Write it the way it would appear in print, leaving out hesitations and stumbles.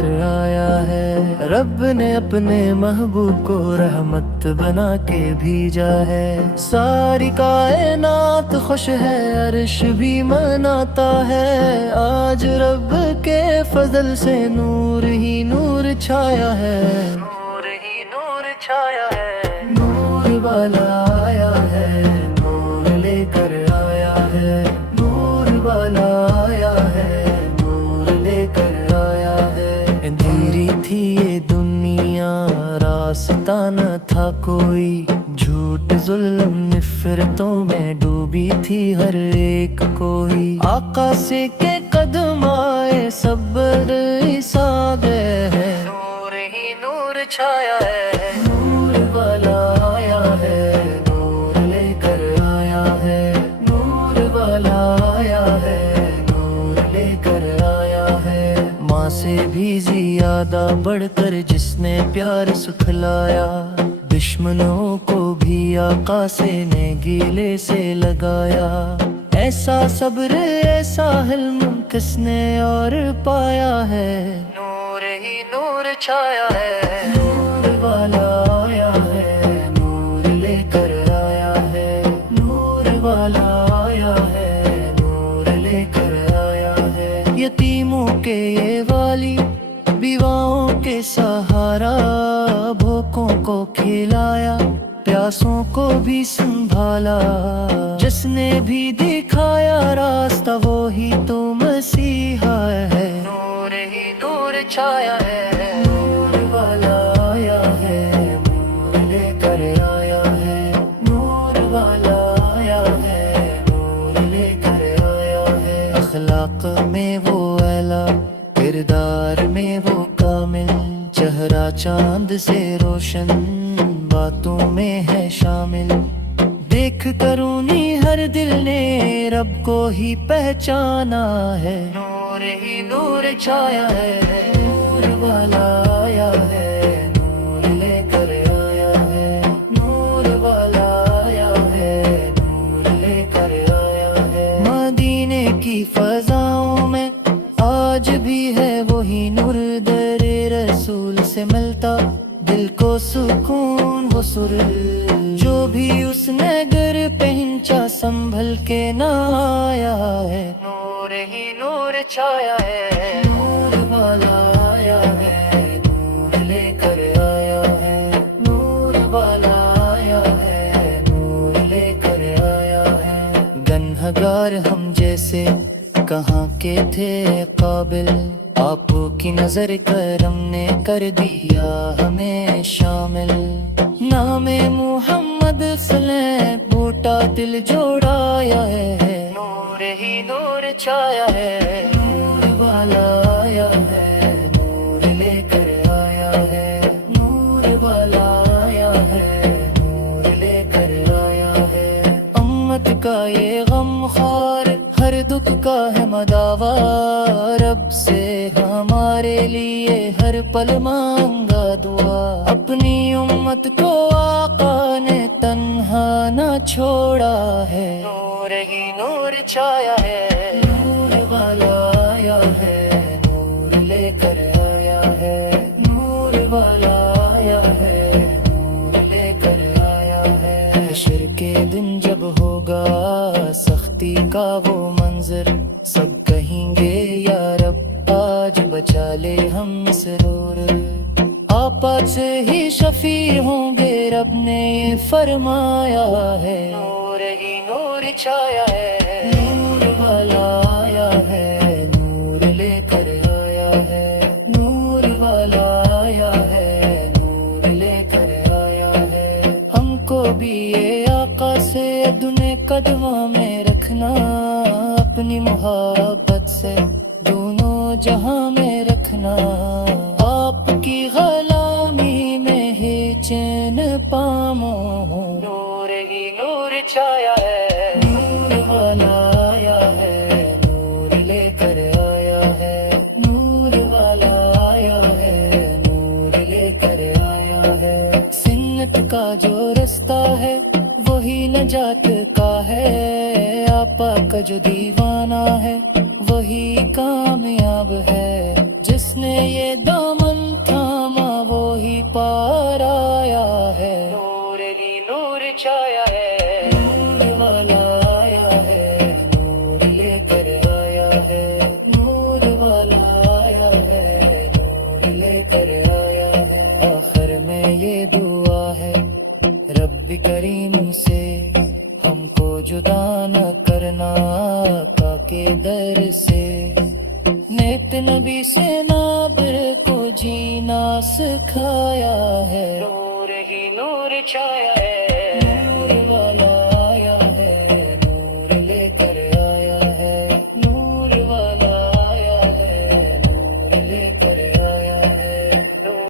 کر آیا ہے۔ رب نے اپنے محبوب کو رحمت بنا کے بھیجا ہے۔ ساری کائنات خوش ہے، عرش بھی مناتا ہے۔ آج رب کے فضل سے نور ہی نور چھایا ہے، نور ہی نور چھایا ہے۔ نور والا آیا ہے، نور لے کر آیا ہے۔ نور والا آیا ہے، نور لے کر آیا ہے۔ اندھیری تھی یہ دنیا، راستہ نہ تھا کوئی، جھوٹ ظلم نفرتوں میں ڈوبی تھی ہر ایک کوئی۔ آقا سے کے قدم آئے، صبر عیسیٰ گئے ہیں، نور ہی نور چھایا ہے۔ نور والا آیا ہے، نور لے کر آیا ہے۔ نور والا آیا ہے، نور لے کر آیا ہے۔ ماں سے بھی زیادہ بڑھ کر جس نے پیار سکھلایا، دشمنوں کو بھی آقا سے نے گیلے سے لگایا۔ ایسا صبر ایسا حلم کس نے اور پایا ہے، نور ہی نور چھایا ہے۔ نور والا آیا ہے، نور لے کر آیا ہے۔ نور والا آیا ہے، نور لے کر آیا ہے۔ یتیموں کے یہ والی، بیواؤں کے سہارا، بھوکوں کو کھلایا، پیاسوں کو بھی سنبھالا۔ جس نے بھی دکھایا راستہ وہی تو مسیحا ہے، نور ہی نور چھایا ہے۔ نور والا آیا ہے، نور لے کر آیا ہے۔ نور والا آیا ہے، نور لے کر آیا ہے۔ اخلاق میں وہ اعلیٰ، کردار میں وہ کامل، چہرہ چاند سے روشن، باتوں میں ہے شامل۔ دیکھ کر انہیں ہر دل نے رب کو ہی پہچانا ہے، نور ہی نور چھایا ہے۔ نور والا آیا ہے، نور لے کر آیا ہے۔ نور والا آیا ہے، نور لے کر آیا ہے۔ مدینے کی فضاؤں میں آج بھی ہے وہی نور، در رسول سے ملتا دل کو سکون وہ سر۔ جو بھی اس نے گر پہنچا سنبھل کے نہ آیا ہے، نور ہی نور چھایا ہے۔ نور والا آیا ہے، نور لے کر آیا ہے۔ نور والا آیا ہے، نور لے کر آیا ہے۔ گنہگار ہم جیسے کہاں کے تھے قابل، آپ کی نظر کرم نے کر دیا ہمیں شامل۔ نام محمد صلی بوٹا دل جوڑایا ہے، نور ہی نور چھایا ہے۔ نور والا آیا ہے، نور لے کر آیا ہے۔ نور والا آیا ہے، نور لے کر آیا ہے۔ امت کا یہ غم خوار، ہر دکھ کا ہے مداوا، رب سے ہمارے لیے ہر پل مانگا دعا۔ اپنی امت کو آقا نے تنہا نہ چھوڑا ہے، نور ہی نور چھایا ہے۔ نور والا آیا ہے، نور لے کر آیا ہے۔ نور والا آیا ہے، نور لے کر آیا ہے۔ حشر کے دن جب ہوگا سختی کا وہ منظر، سب کہیں گے یا رب آج بچا لے ہم سرور۔ آپات سے ہی شفیع ہوں گے، رب نے یہ فرمایا ہے، نور ہی نور چھایا ہے۔ نور والا آیا ہے، نور لے کر آیا ہے۔ نور والا آیا ہے، نور لے کر آیا ہے۔ ہم کو بھی یہ آقا سے دنے قدموں میں رکھنا، اپنی محبت سے دونوں جہاں میں رکھنا۔ آپ کی غلامی میں ہی چین پاموں، نور ہی نور چھایا ہے۔ نور والا آیا ہے، نور لے کر آیا ہے۔ نور والا آیا ہے، نور لے کر آیا ہے۔ سنت کا جو رستہ ہے وہی نجات کا ہے، آپا کا جو دیوانہ ہے وہی کامیاب ہے۔ جس نے یہ دامن تھاما وہ ہی پار آیا ہے، نور ہی نور چھایا ہے، نور والا آیا ہے، نور لے کر آیا ہے، نور والا آیا ہے، نور لے کر آیا ہے۔ آخر میں یہ دعا ہے رب کریم سے، ہم کو جدا نہ کرنا آقا کے در سے، نیت نبی سے نابر کو جینا سکھایا ہے، نور ہی نور چھایا ہے۔